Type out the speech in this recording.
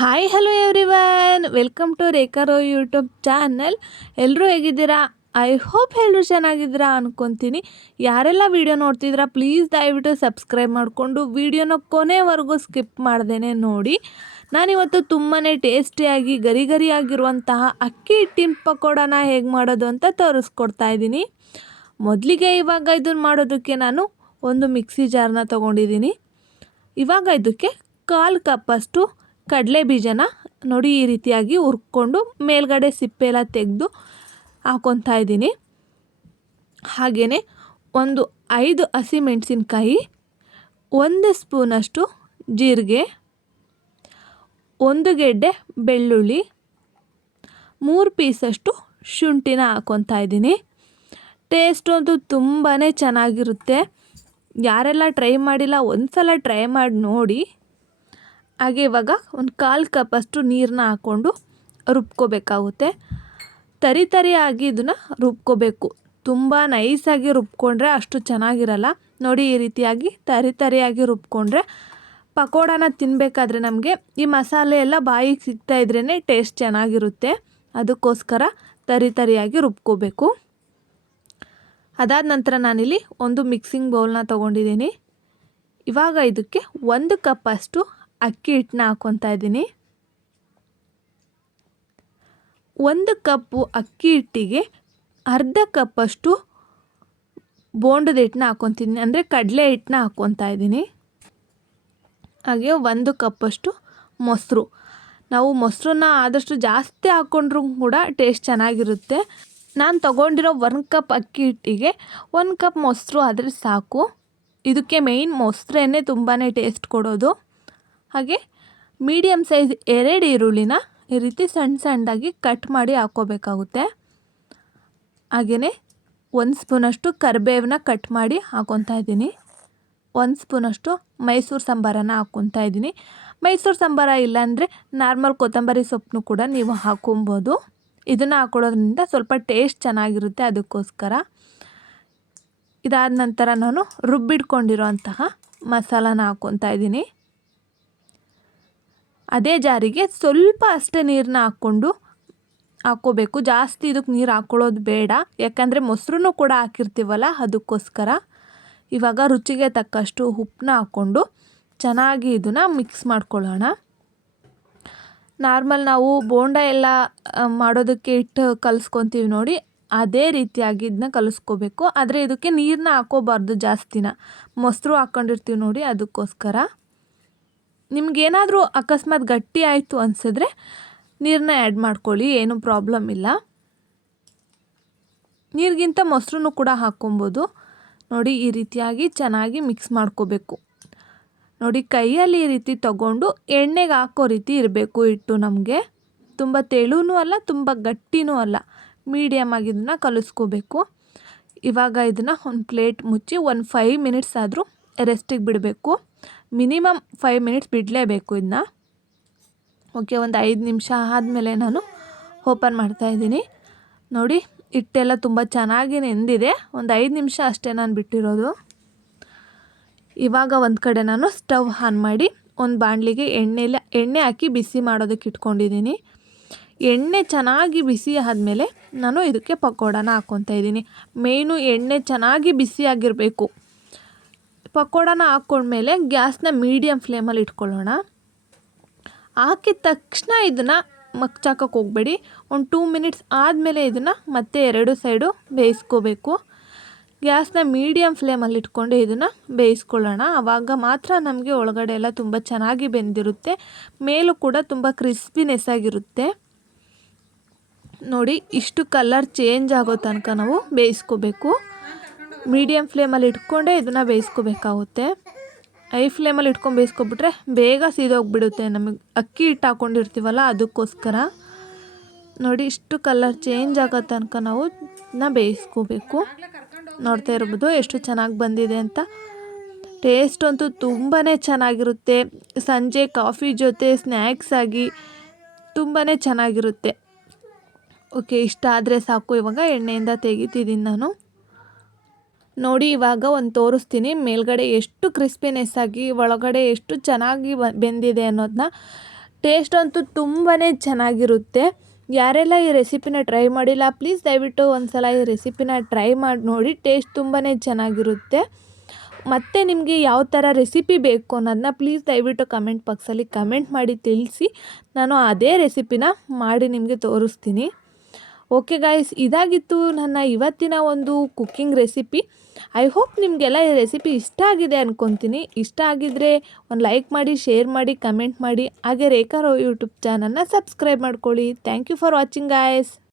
Hi hello everyone welcome to Rekharo YouTube channel ಎಲ್ಲರೂ ಹೇಗಿದ್ದೀರಾ? I hope ಎಲ್ಲರೂ ಚೆನ್ನಾಗಿದ್ದೀರಾ ಅನ್ಕೊತೀನಿ. ಯಾರೆಲ್ಲ ವೀಡಿಯೋ ನೋಡ್ತಿದ್ದೀರಾ ಪ್ಲೀಸ್ ದಯವಿಟ್ಟು ಸಬ್ಸ್ಕ್ರೈಬ್ ಮಾಡಿಕೊಂಡು ವೀಡಿಯೋನ ಕೊನೆವರೆಗೂ ಸ್ಕಿಪ್ ಮಾಡ್ದೇ ನೋಡಿ. ನಾನಿವತ್ತು ತುಂಬಾ ಟೇಸ್ಟಿಯಾಗಿ ಗರಿ ಗರಿಯಾಗಿರುವಂತಹ ಅಕ್ಕಿ ಹಿಟ್ಟಿನ ಪಕೋಡನ ಹೇಗೆ ಮಾಡೋದು ಅಂತ ತೋರಿಸ್ಕೊಡ್ತಾ ಇದ್ದೀನಿ. ಮೊದಲಿಗೆ ಇವಾಗ ಇದನ್ನು ಮಾಡೋದಕ್ಕೆ ನಾನು ಒಂದು ಮಿಕ್ಸಿ ಜಾರ್ನ ತೊಗೊಂಡಿದ್ದೀನಿ. ಇವಾಗ ಇದಕ್ಕೆ ಕಾಲು ಕಪ್ಪಷ್ಟು ಕಡಲೆ ಬೀಜನ ನೋಡಿ ಈ ರೀತಿಯಾಗಿ ಹುರ್ಕೊಂಡು ಮೇಲ್ಗಡೆ ಸಿಪ್ಪೆ ಎಲ್ಲ ತೆಗೆದು ಹಾಕೊತಾ ಇದ್ದೀನಿ. ಹಾಗೆಯೇ ಒಂದು ಐದು ಹಸಿಮೆಣಸಿನ್ಕಾಯಿ ಒಂದು ಸ್ಪೂನಷ್ಟು ಜೀರಿಗೆ, ಒಂದು ಗೆಡ್ಡೆ ಬೆಳ್ಳುಳ್ಳಿ, ಮೂರು ಪೀಸಷ್ಟು ಶುಂಠಿನ ಹಾಕೊತಾ ಇದ್ದೀನಿ. ಟೇಸ್ಟ್ ಅಂತೂ ತುಂಬಾ ಚೆನ್ನಾಗಿರುತ್ತೆ. ಯಾರೆಲ್ಲ ಟ್ರೈ ಮಾಡಿಲ್ಲ ಒಂದು ಸಲ ಟ್ರೈ ಮಾಡಿ ನೋಡಿ. ಹಾಗೆ ಇವಾಗ ಒಂದು ಕಾಲು ಕಪ್ಪಷ್ಟು ನೀರನ್ನ ಹಾಕ್ಕೊಂಡು ರುಬ್ಕೋಬೇಕಾಗುತ್ತೆ. ತರಿ ತರಿಯಾಗಿ ಇದನ್ನು ರುಬ್ಕೋಬೇಕು. ತುಂಬ ನೈಸಾಗಿ ರುಬ್ಕೊಂಡ್ರೆ ಅಷ್ಟು ಚೆನ್ನಾಗಿರಲ್ಲ. ನೋಡಿ ಈ ರೀತಿಯಾಗಿ ತರಿ ತರಿಯಾಗಿ ರುಬ್ಕೊಂಡ್ರೆ ಪಕೋಡಾನ ತಿನ್ನಬೇಕಾದ್ರೆ ನಮಗೆ ಈ ಮಸಾಲೆ ಎಲ್ಲ ಬಾಯಿಗೆ ಸಿಗ್ತಾ ಇದ್ರೇ ಟೇಸ್ಟ್ ಚೆನ್ನಾಗಿರುತ್ತೆ. ಅದಕ್ಕೋಸ್ಕರ ತರಿ ತರಿಯಾಗಿ ರುಬ್ಕೋಬೇಕು. ಅದಾದ ನಂತರ ನಾನಿಲ್ಲಿ ಒಂದು ಮಿಕ್ಸಿಂಗ್ ಬೌಲ್ನ ತೊಗೊಂಡಿದ್ದೀನಿ. ಇವಾಗ ಇದಕ್ಕೆ ಒಂದು ಕಪ್ಪಷ್ಟು ಅಕ್ಕಿ ಹಿಟ್ಟನ್ನ ಹಾಕ್ಕೊತಾ ಇದ್ದೀನಿ. ಒಂದು ಕಪ್ಪು ಅಕ್ಕಿ ಹಿಟ್ಟಿಗೆ ಅರ್ಧ ಕಪ್ಪಷ್ಟು ಬೋಂಡದ ಹಿಟ್ಟನ್ನ ಹಾಕ್ಕೊತೀನಿ ಅಂದರೆ ಕಡಲೆ ಹಿಟ್ಟನ್ನ ಹಾಕ್ಕೊತಾ ಇದ್ದೀನಿ. ಹಾಗೆ ಒಂದು ಕಪ್ಪಷ್ಟು ಮೊಸರು. ನಾವು ಮೊಸರನ್ನ ಆದಷ್ಟು ಜಾಸ್ತಿ ಹಾಕ್ಕೊಂಡ್ರೂ ಕೂಡ ಟೇಸ್ಟ್ ಚೆನ್ನಾಗಿರುತ್ತೆ. ನಾನು ತೊಗೊಂಡಿರೋ ಒಂದು ಕಪ್ ಅಕ್ಕಿ ಹಿಟ್ಟಿಗೆ ಒಂದು ಕಪ್ ಮೊಸರು ಆದರೆ ಸಾಕು. ಇದಕ್ಕೆ ಮೇಯ್ನ್ ಮೊಸರೇನೆ ತುಂಬಾ ಟೇಸ್ಟ್ ಕೊಡೋದು. ಹಾಗೆ ಮೀಡಿಯಮ್ ಸೈಜ್ ಎರಡು ಈರುಳ್ಳಿನ ಈ ರೀತಿ ಸಣ್ಣ ಸಣ್ಣದಾಗಿ ಕಟ್ ಮಾಡಿ ಹಾಕ್ಕೋಬೇಕಾಗುತ್ತೆ. ಹಾಗೆಯೇ ಒಂದು ಸ್ಪೂನಷ್ಟು ಕರಿಬೇವನ್ನ ಕಟ್ ಮಾಡಿ ಹಾಕ್ಕೊತಾ ಇದ್ದೀನಿ. ಒಂದು ಸ್ಪೂನಷ್ಟು ಮೈಸೂರು ಸಾಂಬಾರನ್ನು ಹಾಕ್ಕೊತಾ ಇದ್ದೀನಿ. ಮೈಸೂರು ಸಾಂಬಾರ ಇಲ್ಲಾಂದರೆ ನಾರ್ಮಲ್ ಕೊತ್ತಂಬರಿ ಸೊಪ್ಪನ್ನು ಕೂಡ ನೀವು ಹಾಕೊಬೋದು. ಇದನ್ನು ಹಾಕೊಳ್ಳೋದ್ರಿಂದ ಸ್ವಲ್ಪ ಟೇಸ್ಟ್ ಚೆನ್ನಾಗಿರುತ್ತೆ ಅದಕ್ಕೋಸ್ಕರ. ಇದಾದ ನಂತರ ನಾನು ರುಬ್ಬಿಟ್ಕೊಂಡಿರೋಂತಹ ಮಸಾಲಾನ ಹಾಕ್ಕೊತಾ ಇದ್ದೀನಿ. ಅದೇ ಜಾರಿಗೆ ಸ್ವಲ್ಪ ಅಷ್ಟೇ ನೀರನ್ನ ಹಾಕ್ಕೊಂಡು ಹಾಕ್ಕೋಬೇಕು. ಜಾಸ್ತಿ ಇದಕ್ಕೆ ನೀರು ಹಾಕ್ಕೊಳ್ಳೋದು ಬೇಡ. ಯಾಕಂದರೆ ಮೊಸರು ಕೂಡ ಹಾಕಿರ್ತೀವಲ್ಲ, ಅದಕ್ಕೋಸ್ಕರ. ಇವಾಗ ರುಚಿಗೆ ತಕ್ಕಷ್ಟು ಉಪ್ಪನ್ನ ಹಾಕ್ಕೊಂಡು ಚೆನ್ನಾಗಿ ಇದನ್ನು ಮಿಕ್ಸ್ ಮಾಡ್ಕೊಳ್ಳೋಣ. ನಾರ್ಮಲ್ ನಾವು ಬೋಂಡ ಎಲ್ಲ ಮಾಡೋದಕ್ಕೆ ಇಟ್ಟು ಕಲಿಸ್ಕೊತೀವಿ ನೋಡಿ, ಅದೇ ರೀತಿಯಾಗಿ ಇದನ್ನ ಕಲಿಸ್ಕೋಬೇಕು. ಆದರೆ ಇದಕ್ಕೆ ನೀರನ್ನ ಹಾಕೋಬಾರ್ದು ಜಾಸ್ತಿನ. ಮೊಸರು ಹಾಕ್ಕೊಂಡಿರ್ತೀವಿ ನೋಡಿ, ಅದಕ್ಕೋಸ್ಕರ. ನಿಮಗೇನಾದರೂ ಅಕಸ್ಮಾತ್ ಗಟ್ಟಿ ಆಯಿತು ಅನಿಸಿದ್ರೆ ನೀರನ್ನ ಆ್ಯಡ್ ಮಾಡ್ಕೊಳ್ಳಿ, ಏನೂ ಪ್ರಾಬ್ಲಮ್ ಇಲ್ಲ. ನೀರಿಗಿಂತ ಮೊಸರು ಕೂಡ ಹಾಕ್ಕೊಬೋದು. ನೋಡಿ, ಈ ರೀತಿಯಾಗಿ ಚೆನ್ನಾಗಿ ಮಿಕ್ಸ್ ಮಾಡ್ಕೋಬೇಕು. ನೋಡಿ, ಕೈಯಲ್ಲಿ ಈ ರೀತಿ ತಗೊಂಡು ಎಣ್ಣೆಗೆ ಹಾಕೋ ರೀತಿ ಇರಬೇಕು ಇಟ್ಟು ನಮಗೆ. ತುಂಬ ತೆಳುನೂ ಅಲ್ಲ, ತುಂಬ ಗಟ್ಟಿನೂ ಅಲ್ಲ. ಮೀಡಿಯಮ್ ಆಗಿ ಇದನ್ನು ಕಲಿಸ್ಕೋಬೇಕು. ಇವಾಗ ಇದನ್ನು ಒಂದು ಪ್ಲೇಟ್ ಮುಚ್ಚಿ ಒಂದು ಫೈವ್ ಮಿನಿಟ್ಸ್ ಆದರೂ ರೆಸ್ಟಿಗೆ ಬಿಡಬೇಕು. ಮಿನಿಮಮ್ ಫೈವ್ ಮಿನಿಟ್ಸ್ ಬಿಡಲೇಬೇಕು ಇದನ್ನ. ಓಕೆ, ಒಂದು ಐದು ನಿಮಿಷ ಆದಮೇಲೆ ನಾನು ಓಪನ್ ಮಾಡ್ತಾಯಿದ್ದೀನಿ ನೋಡಿ, ಹಿಟ್ಟೆಲ್ಲ ತುಂಬ ಚೆನ್ನಾಗಿ ನೆಂದಿದೆ. ಒಂದು ಐದು ನಿಮಿಷ ಅಷ್ಟೇ ನಾನು ಬಿಟ್ಟಿರೋದು. ಇವಾಗ ಒಂದು ಕಡೆ ನಾನು ಸ್ಟವ್ ಆನ್ ಮಾಡಿ ಒಂದು ಬಾಣಲಿಗೆ ಎಣ್ಣೆಲ್ಲ ಎಣ್ಣೆ ಹಾಕಿ ಬಿಸಿ ಮಾಡೋದಕ್ಕೆ ಇಟ್ಕೊಂಡಿದ್ದೀನಿ. ಎಣ್ಣೆ ಚೆನ್ನಾಗಿ ಬಿಸಿ ಆದಮೇಲೆ ನಾನು ಇದಕ್ಕೆ ಪಕೋಡನ ಹಾಕ್ಕೊತಾ ಇದ್ದೀನಿ. ಮೇಯ್ನು ಎಣ್ಣೆ ಚೆನ್ನಾಗಿ ಬಿಸಿಯಾಗಿರಬೇಕು ಪಕೋಡನ ಹಾಕ್ಕೊಂಡ್ಮೇಲೆ ಗ್ಯಾಸ್ನ ಮೀಡಿಯಮ್ ಫ್ಲೇಮಲ್ಲಿ ಇಟ್ಕೊಳ್ಳೋಣ. ಹಾಕಿದ ತಕ್ಷಣ ಇದನ್ನು ಮಗ್ಚಾಕಕ್ಕೆ ಹೋಗಬೇಡಿ. ಒಂದು ಟೂ ಮಿನಿಟ್ಸ್ ಆದಮೇಲೆ ಇದನ್ನು ಮತ್ತೆ ಎರಡು ಸೈಡು ಬೇಯಿಸ್ಕೋಬೇಕು. ಗ್ಯಾಸ್ನ ಮೀಡಿಯಮ್ ಫ್ಲೇಮಲ್ಲಿ ಇಟ್ಕೊಂಡು ಇದನ್ನು ಬೇಯಿಸ್ಕೊಳ್ಳೋಣ. ಆವಾಗ ಮಾತ್ರ ನಮಗೆ ಒಳಗಡೆ ಎಲ್ಲ ತುಂಬ ಚೆನ್ನಾಗಿ ಬೆಂದಿರುತ್ತೆ. ಮೇಲೂ ಕೂಡ ತುಂಬ ಕ್ರಿಸ್ಪಿನೆಸ್ ಆಗಿರುತ್ತೆ. ನೋಡಿ, ಇಷ್ಟು ಕಲರ್ ಚೇಂಜ್ ಆಗೋ ತನಕ ನಾವು ಬೇಯಿಸ್ಕೋಬೇಕು. ಮೀಡಿಯಮ್ ಫ್ಲೇಮಲ್ಲಿ ಇಟ್ಕೊಂಡೇ ಇದನ್ನು ಬೇಯಿಸ್ಕೋಬೇಕಾಗುತ್ತೆ. ಐ ಫ್ಲೇಮಲ್ಲಿ ಇಟ್ಕೊಂಡು ಬೇಯಿಸ್ಕೊಬಿಟ್ರೆ ಬೇಗ ಸೀದೋಗಿಬಿಡುತ್ತೆ. ನಮಗೆ ಅಕ್ಕಿ ಹಿಟ್ಟು ಹಾಕ್ಕೊಂಡಿರ್ತೀವಲ್ಲ ಅದಕ್ಕೋಸ್ಕರ. ನೋಡಿ, ಇಷ್ಟು ಕಲರ್ ಚೇಂಜ್ ಆಗೋ ತನಕ ನಾವು ಇದನ್ನ ಬೇಯಿಸ್ಕೋಬೇಕು. ನೋಡ್ತಾ ಇರ್ಬೋದು ಎಷ್ಟು ಚೆನ್ನಾಗಿ ಬಂದಿದೆ ಅಂತ. ಟೇಸ್ಟ್ ಅಂತೂ ತುಂಬಾ ಚೆನ್ನಾಗಿರುತ್ತೆ. ಸಂಜೆ ಕಾಫಿ ಜೊತೆ ಸ್ನ್ಯಾಕ್ಸ್ ಆಗಿ ತುಂಬಾ ಚೆನ್ನಾಗಿರುತ್ತೆ. ಓಕೆ, ಇಷ್ಟ ಆದರೆ ಸಾಕು. ಇವಾಗ ಎಣ್ಣೆಯಿಂದ ತೆಗಿತಿದ್ದೀನಿ ನಾನು. ನೋಡಿ ಇವಾಗ ಒಂದು ತೋರಿಸ್ತೀನಿ. ಮೇಲ್ಗಡೆ ಎಷ್ಟು ಕ್ರಿಸ್ಪಿನೆಸ್ ಆಗಿ, ಒಳಗಡೆ ಎಷ್ಟು ಚೆನ್ನಾಗಿ ಬೆಂದಿದೆ ಅನ್ನೋದನ್ನ ಟೇಸ್ಟ್ ಅಂತೂ ತುಂಬಾ ಚೆನ್ನಾಗಿರುತ್ತೆ. ಯಾರೆಲ್ಲ ಈ ರೆಸಿಪಿನ ಟ್ರೈ ಮಾಡಿಲ್ಲ ಪ್ಲೀಸ್ ದಯವಿಟ್ಟು ಒಂದು ಸಲ ಈ ರೆಸಿಪಿನ ಟ್ರೈ ಮಾಡಿ, ನೋಡಿ ಟೇಸ್ಟ್ ತುಂಬಾ ಚೆನ್ನಾಗಿರುತ್ತೆ. ಮತ್ತು ನಿಮಗೆ ಯಾವ ಥರ ರೆಸಿಪಿ ಬೇಕು ಅನ್ನೋದನ್ನ ಪ್ಲೀಸ್ ದಯವಿಟ್ಟು ಕಮೆಂಟ್ ಬಾಕ್ಸಲ್ಲಿ ಕಮೆಂಟ್ ಮಾಡಿ ತಿಳಿಸಿ. ನಾನು ಅದೇ ರೆಸಿಪಿನ ಮಾಡಿ ನಿಮಗೆ ತೋರಿಸ್ತೀನಿ. ಓಕೆ ಗಾಯ್ಸ್ ಇದಾಗಿತ್ತು ನನ್ನ ಇವತ್ತಿನ ಒಂದು ಕುಕ್ಕಿಂಗ್ ರೆಸಿಪಿ ಐ ಹೋಪ್ ನಿಮಗೆಲ್ಲ ಈ ರೆಸಿಪಿ ಇಷ್ಟ ಆಗಿದೆ ಅಂದ್ಕೊತೀನಿ ಇಷ್ಟ ಆಗಿದ್ದರೆ ಒಂದು ಲೈಕ್ ಮಾಡಿ ಶೇರ್ ಮಾಡಿ ಕಮೆಂಟ್ ಮಾಡಿ. ಹಾಗೆ ರೇಖಾ ರೋ ಯೂಟ್ಯೂಬ್ ಚಾನಲ್ನ ಸಬ್ಸ್ಕ್ರೈಬ್ ಮಾಡ್ಕೊಳ್ಳಿ. Thank you for watching guys